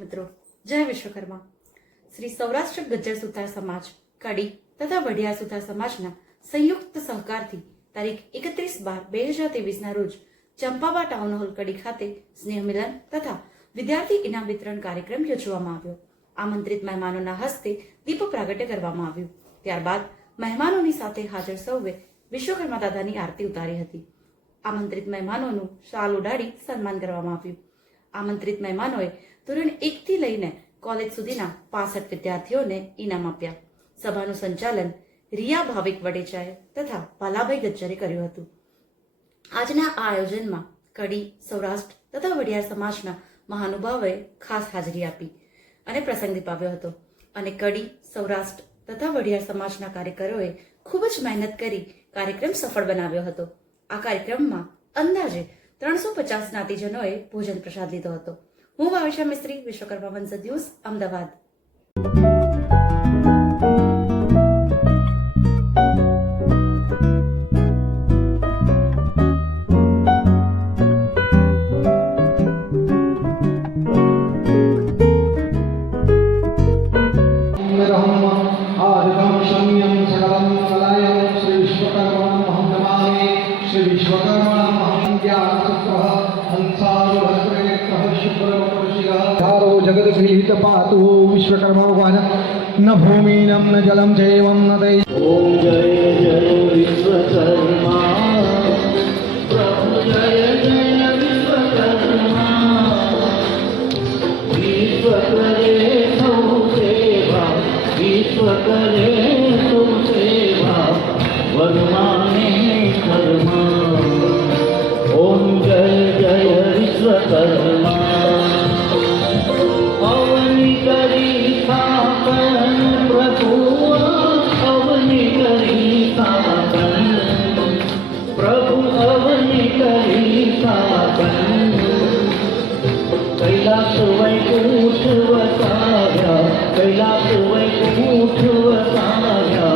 દર્શક મિત્રો, જય વિશ્વકર્મા। શ્રી સૌરાષ્ટ્ર ગજ્જર સુથાર સમાજ કડી તથા વઢિયાર સુથાર સમાજના સંયુક્ત સહકારથી તારીખ 31/12/2023ના રોજ ચંપાબા ટાઉન હોલ કડી ખાતે સ્નેહ મિલન તથા વિદ્યાર્થી ઇનામ વિતરણ કાર્યક્રમ યોજવામાં આવ્યો। આમંત્રિત મહેમાનોના હસ્તે દીપ પ્રાગટ્ય કરવામાં આવ્યું। ત્યારબાદ મહેમાનોની સાથે હાજર સૌએ વિશ્વકર્મા દાદાની આરતી ઉતારી હતી। આમંત્રિત મહેમાનોનું શાલ ઉડાડી સન્માન કરવામાં આવ્યું। આમંત્રિત મહેમાનોએ ધોરણ 1 થી લઈને કોલેજ સુધીના 65 વિદ્યાર્થીઓને ઇનામ આપ્યા। સભાનું સંચાલન રિયા ભાવિક વડેચાએ તથા ભાલાભાઈ ગજ્જરે કર્યું હતું। આજના આ આયોજનમાં કડી, સૌરાષ્ટ્ર તથા વઢિયાર સમાજના મહાનુભાવોએ ખાસ હાજરી આપી અને પ્રસંગ દીપાવ્યો હતો અને કડી, સૌરાષ્ટ્ર તથા વઢિયાર સમાજના કાર્યકરોએ ખૂબ જ મહેનત કરી કાર્યક્રમ સફળ બનાવ્યો હતો। આ કાર્યક્રમમાં અંદાજે 350 જ્ઞાતિજનોએ ભોજન પ્રસાદ લીધો હતો। હું ભાવિશા મિસ્ત્રી, વિશ્વકર્મા વંશ ન્યૂઝ, અમદાવાદ। जगद्गृहीत पातु विश्वकर्मा भगवान न भूमिनं न जलं चैवं न दैव। ओम जय जय विश्वकर्मा प्रभु जय जय विश्वकर्मा विश्व करे सौ सेवा विश्व करे सौ सेवा वर्माने कर्मा। ओम जय जय विश्वकर्मा कैलास वैकुंठ वसाव्या कैलास वैकुंठ वसाव्या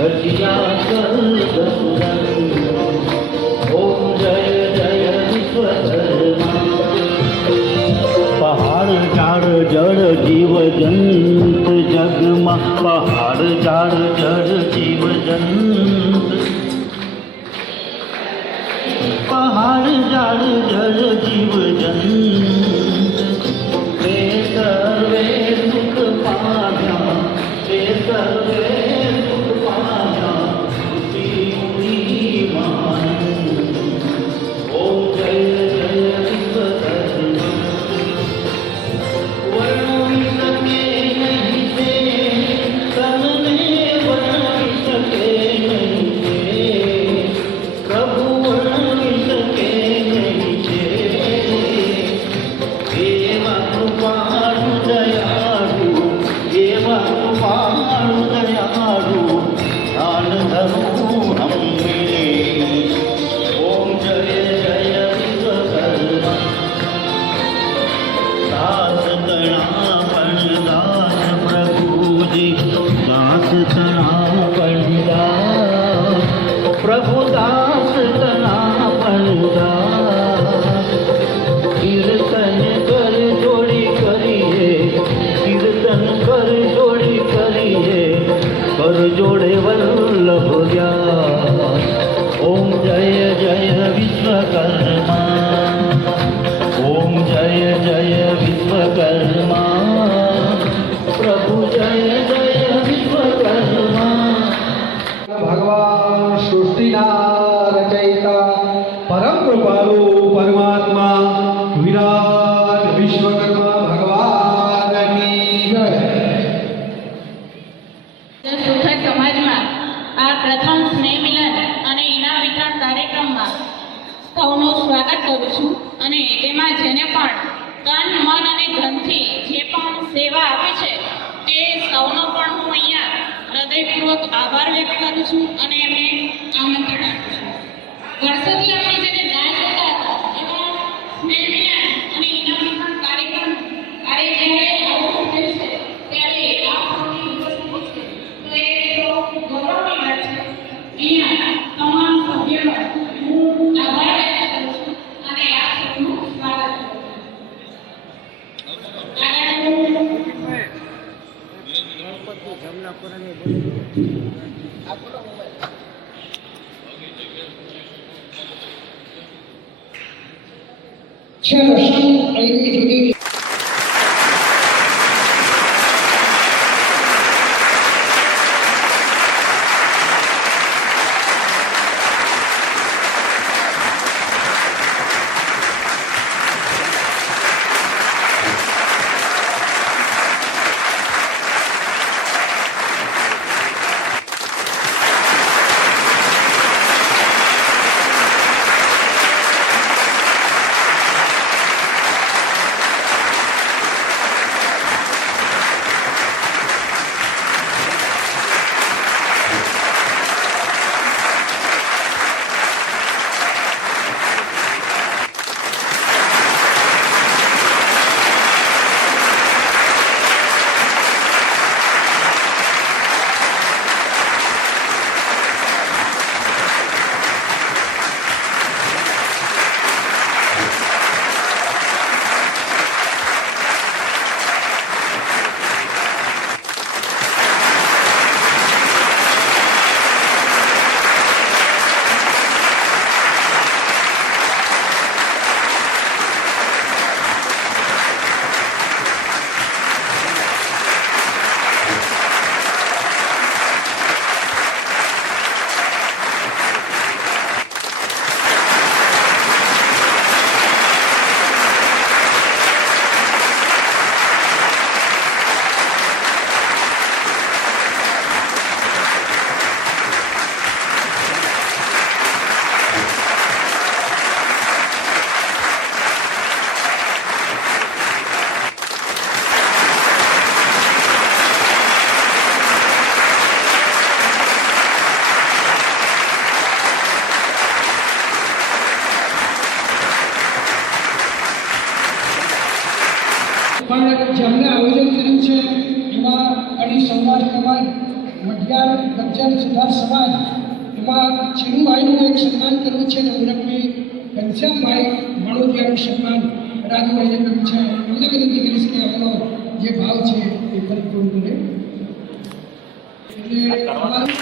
रचिया सर्वसुरं। ओम जय जय विश्वकर्मा पहाड़ झाड़ जड़ जीव जंत जगमा पहाड़ झाड़ जड़ जीव जंत पहाड़ झाड़ जड़ जीव जंत ते सर्वे सुख पाया ते सर्वे सुख पाया मान। ओम जय जय विश्वकर्मा वर्णि सके नहीं से तमने वर्णि सके नहीं से प्रभु वर्णि सके नहीं से एवा कृपाणु दयालु एवा कृपाणु दयालु दान धर्मो हमें। ओम जय जय विश्वकर्मा दास तणापण दास प्रभुजी दास तणापण दास प्रभु दास तणापण दास कीर्तन कर जोड़ी करिए कीर्तन कर जोड़ी करिए कर जोड़े वल्लभ व्यास। ओम जय जय विश्वकर्मा ओम जय जय विश्वकर्मा प्रभु जय जय विश्वकर्मा। भगवान सृष्टिना रचयिता परम कृपालु परमात्मा विराट विश्वकर्मा भगवान की जय। સુથાર સમાજમાં આ પ્રથમ સ્નેહ મિલન અને ઇનામ વિતરણ કાર્યક્રમમાં સૌનું સ્વાગત કરું છું અને એમાં જેને પણ તન, મન અને ધનથી જે પણ સેવા આપે છે તે સૌનો પણ હું અહીંયા હૃદયપૂર્વક આભાર વ્યક્ત કરું છું અને એમને આમંત્રણ આપું છું। વર્ષોથી આપણે જેને ના જોતા હતા એવા સ્નેહ મિલન અને ઇનામ વિતરણ કાર્યક્રમ જ્યારે આવું થયું છે ત્યારે આ સૌની ઉપસ્થિતિ છે તો એ ગૌરવની વાત છે। અહીંયા તમામ સભ્યોનો હું આભાર વ્યક્ત કરું છું અને આપ સૌનું સ્વાગત કરું છું। છે લક્ષણ અહીંની જુદી પણ જેમને આયોજન કર્યું છે એમાં અડી સમાજ સમાજ મઢિયાર ગજ્જર સુધાર સમાજ એમાં ચીરુભાઈનું એક સન્માન કર્યું છે અને મુરબ્બી ઘનશ્યામભાઈ માણોદિયાનું સન્માન રાજુભાઈએ કર્યું છે. એમને વિનંતી કરીશ કે આપણો જે ભાવ છે એ પરિપૂર્ણ કરે. એટલે અમારું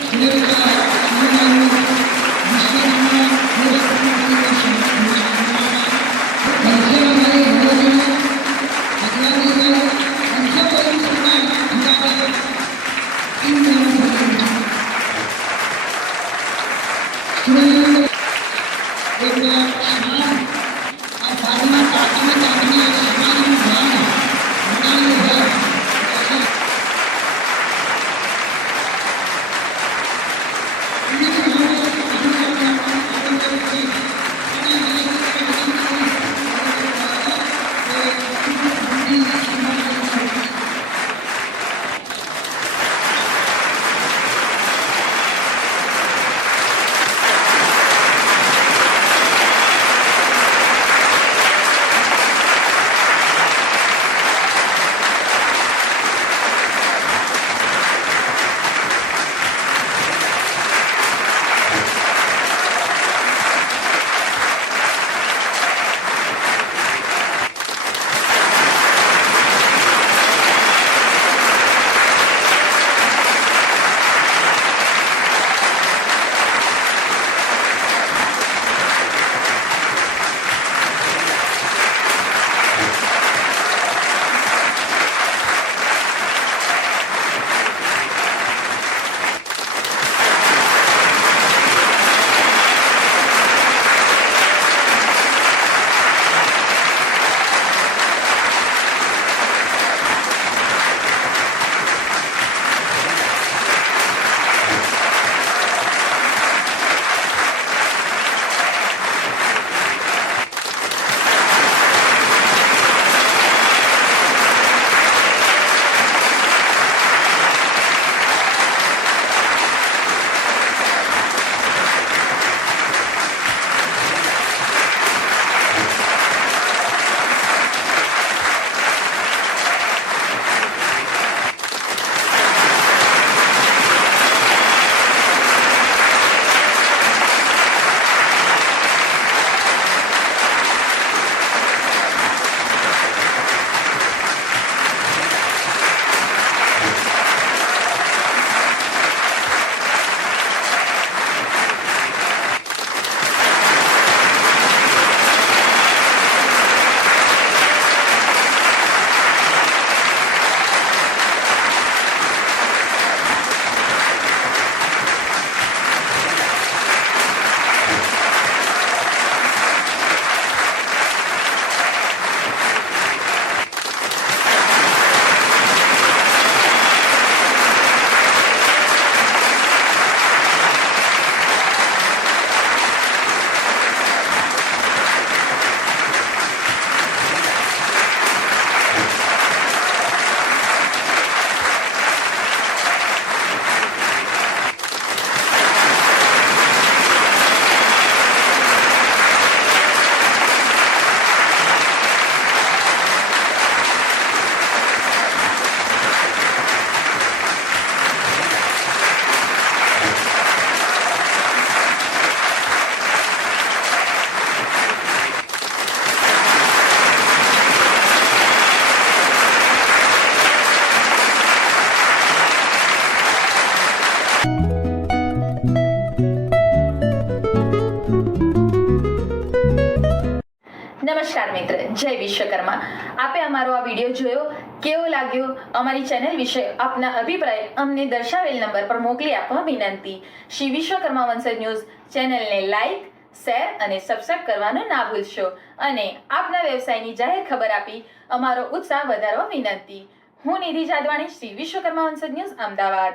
નમસ્કાર મિત્ર, જય વિશ્વકર્મા. આપે અમારો આ વિડીયો જોયો, કેવો લાગ્યો? અમારી ચેનલ વિશે આપના અભિપ્રાય અમને દર્શાવેલ નંબર પર મોકલી આપવા વિનંતી. શ્રી વિશ્વકર્મા વંશજ ન્યૂઝ ચેનલને લાઈક, શેર અને સબસ્ક્રાઇબ કરવાનું ના ભૂલશો અને આપના વ્યવસાયની જાહેર ખબર આપી અમારો ઉત્સાહ વધારવા વિનંતી. હું નિધિ જાદવાણી, શ્રી વિશ્વકર્મા વંશજ ન્યૂઝ, અમદાવાદ.